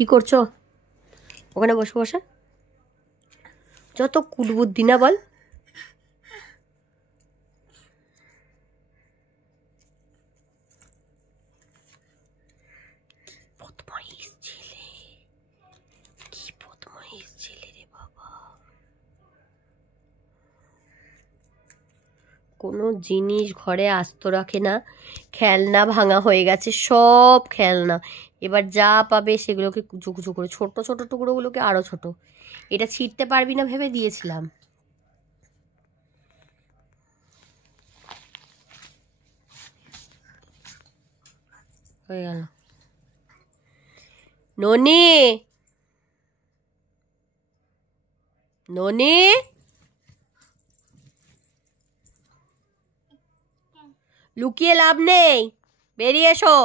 কি করছো ওখানে বসে বসে? যত কুটবুদ্ধি না বল। বদমাইশ ছেলে, কি বদমাইশ ছেলে রে বাবা। কোনো জিনিস ঘরে আস্ত রাখে না। খেলনা ভাঙা হয়ে গেছে, সব খেলনা। এবার যা পাবে সেগুলোকে কুচো কুচো করে, ছোট ছোট টুকরোগুলোকে আরো ছোট। এটা ছিঁড়তে পারবি না ভেবে দিয়েছিলাম। হয়ে গেল। ননি, ননি, লুকিয়ে লাভ নেই, বেরিয়ে এসো।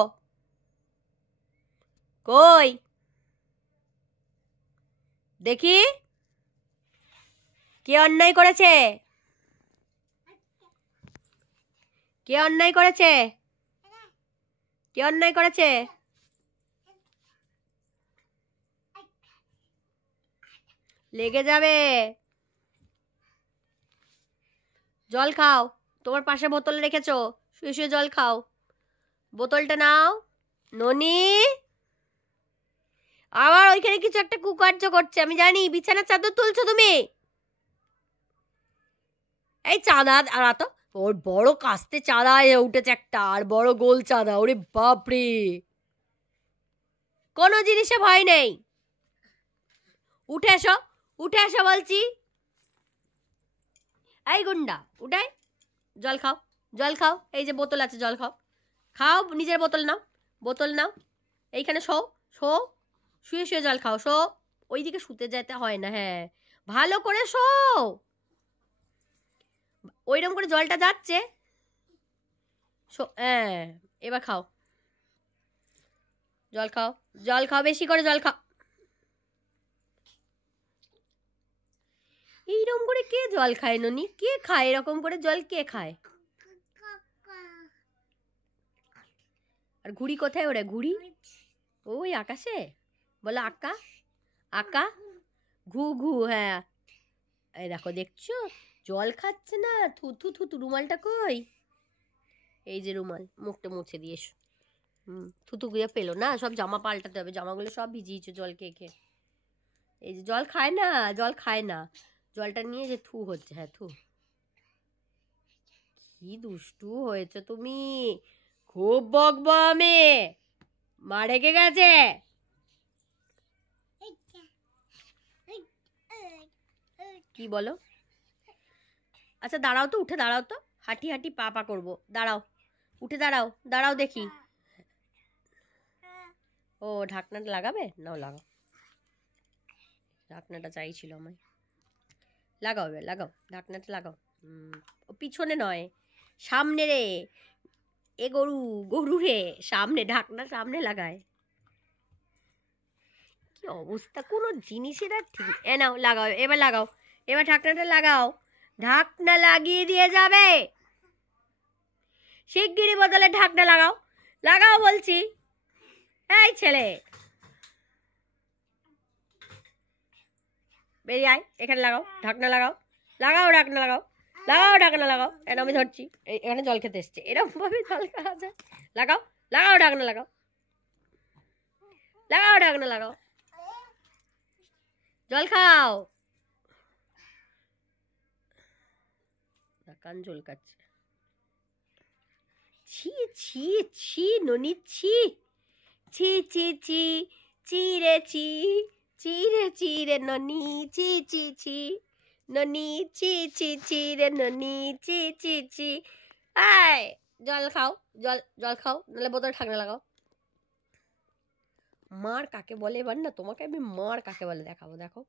কই দেখি কে অন্যায় করেছে, কে অন্যায় করেছে, কে অন্যায় করেছে? লেগে যাবে। জল খাও, তোমার পাশে বোতল রেখেছো, শুয়ে শুয়ে জল খাও। বোতলটা নাও। ননি, আবার ওইখানে কিছু একটা কুকার্য করছে, আমি জানি। বিছানার চাদর তুলছো তুমি? এই চাঁদা আর তো ওর বড় কাস্তে চাঁদা উঠেছে একটা, আর বড় গোল চাঁদা। ওরে বাপরে, কোনো জিনিসে ভয় নেই। উঠে এসো, উঠে এসো বলছি। এই গুন্ডা, উঠাই। জল খাও, জল খাও। এই যে বোতল আছে, জল খাও। খাও, নিজের বোতল নাও, বোতল নাও। এইখানে শো, শো, শুয়ে শুয়ে জল খাও। শো, ওইদিকে শুতে যেতে হয় না। হ্যাঁ, ভালো করে শো। ওইরকম করে জলটা যাচ্ছে। হ্যাঁ, এবার খাও, জল খাও, জল খাও, বেশি করে জল খাও। এইরকম করে কে জল খায় ননি? কে খায় এরকম করে জল? কে খায়? আর ঘুড়ি কোথায় ওরে? ঘুড়ি ওই আকাশে। বলো আকা, আকা, ঘু ঘু। হ্যাঁ, এই দেখো, দেখছো জল খাচ্ছে না। থু থু থু থু। রুমালটা কই? এই যে রুমাল, মুখটা মুছে দিয়ে এসো। থুতু গুলো পেলো না, সব জামা পাল্টাতে হবে। জামাগুলো সব ভিজিয়েছো জল খেয়ে খেয়ে। এই যে জল খায় না, জল খায় না। জলটা নিয়ে যে থু হচ্ছে। হ্যাঁ, থু। কি দুষ্টু হয়েছে তুমি, খুব বকবো আমি। মা রেগে গেছে। কি বলো? আচ্ছা দাঁড়াও তো, উঠে দাঁড়াও তো। হাঁটি হাঁটি পা পা করবো, দাঁড়াও। উঠে দাঁড়াও, দাঁড়াও দেখি। ও ঢাকনাটা লাগাবে? নাও লাগাও, ঢাকনাটা চাইছিল আমায়। লাগাও, এবার লাগাও, ঢাকনাটা লাগাও। ও পিছনে নয়, সামনে রে। এ গরু, গরু রে, সামনে। ঢাকনা সামনে লাগায়। কি অবস্থা, কোনো জিনিসের আর ঠিক। এ নাও লাগাও, এবার লাগাও। এবার ঢাকনাটা লাগাও। ঢাকনা লাগিয়ে দিয়ে যাবে। শিগগিরই বদলে ঢাকনা লাগাও, লাগাও বলছি। এই ছেলে, বেরিয়ে আয়, এখানে লাগাও, ঢাকনা লাগাও। লাগাও ঢাকনা লাগাও, লাগাও ঢাকনা লাগাও। এখন আমি ধরছি, এখানে জল খেতে এসছে, এরকম ভাবে জল খাওয়া যায়? লাগাও, লাগাও ঢাকনা লাগাও, লাগাও ঢাকনা লাগাও, জল খাও। কান ঝলকাচ্ছে। ছি ছি ছি ননি, ছি ছি ছি ছি, চি রে চি, চি রে চি রে ননি, চি চি চি। ননি চি চি চি রে ননি, চি চি চি। আয় জল খাও, জল জল খাও, নাহলে বোতল ঢাকনা লাগাও। মার কাকে বলে এবার না, তোমাকে আমি মার কাকে বলে দেখাবো। দেখো,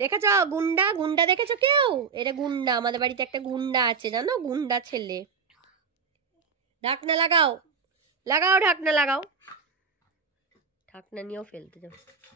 দেখেছ গুন্ডা? গুন্ডা দেখেছো কেউ? এটা গুন্ডা, আমাদের বাড়িতে একটা গুন্ডা আছে জানো, গুন্ডা ছেলে। ঢাকনা লাগাও, লাগাও ঢাকনা লাগাও। ঢাকনা নিয়েও ফেলতে যাও।